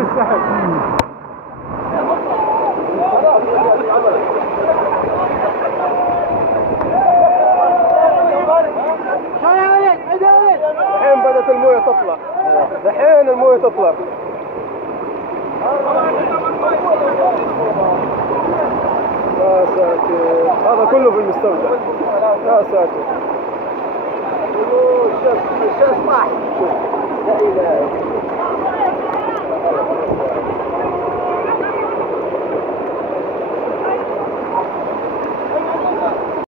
السحب. الحين بدأت المويه تطلع، الحين المويه تطلع. يا ساتر، هذا كله في المستودع. يا ساتر. الشمس طاح. لا اله الا الله.